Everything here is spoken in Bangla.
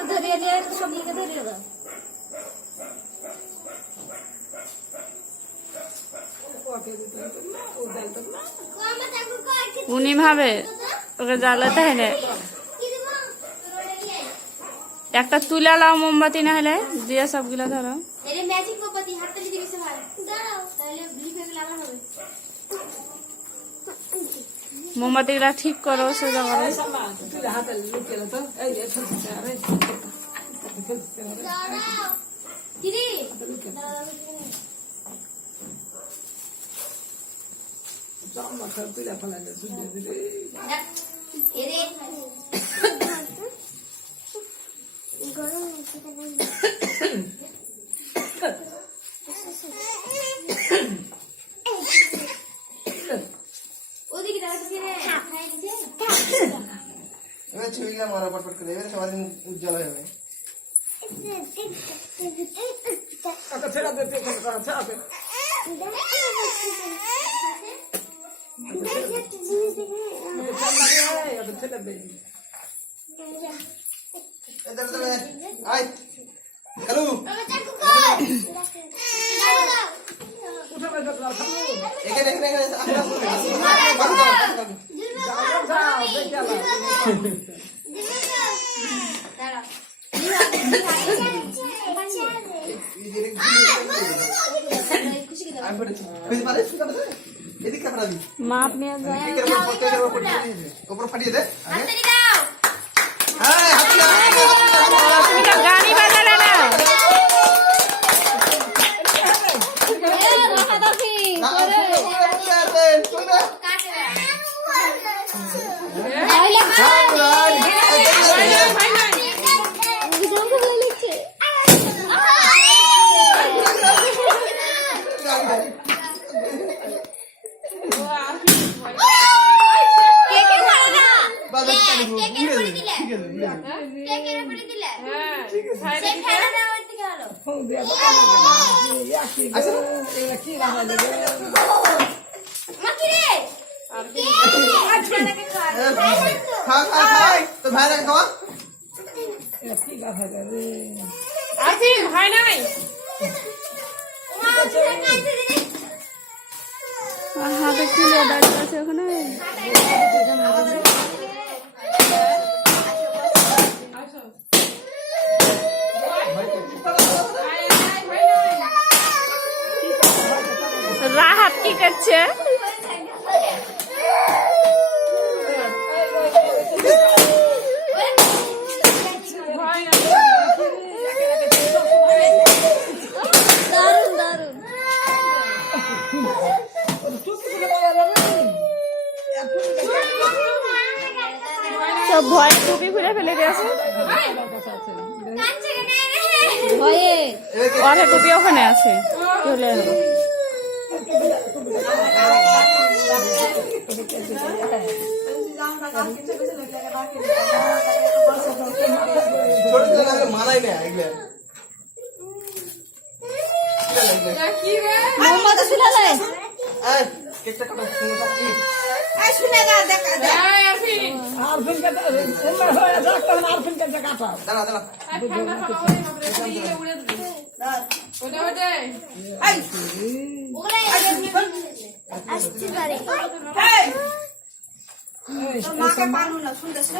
তো ধরিয়ে দিয়ে সবজিকে ধরিয়ে দাও। উনি ভাবে ওকে জ্বালাতে হলে একটা তুলে লাও মোমবাতি না হলে দিয়ে সবগুলো ধরো। মোমবাতি গুলা ঠিক করো সোজা করো। ছবিগুলো মারা পটপট করে এবারে সবার উজ্জ্বল হয়ে যাবে। মাপ নিয়ে ফাটিয়ে দে গাড়ি বাজালে না হাতে কি দাঁড়িয়ে আছে ওখানে। রাহাত কি করছে? সব ভয় টুপি খুলে ফেলে দিয়েছে ভয়ে। ওরে টুপি ওখানে আছে চলে মানাই না কেকটা কাটো শুনে না দেখা মাকে পারবো না শুনতেছে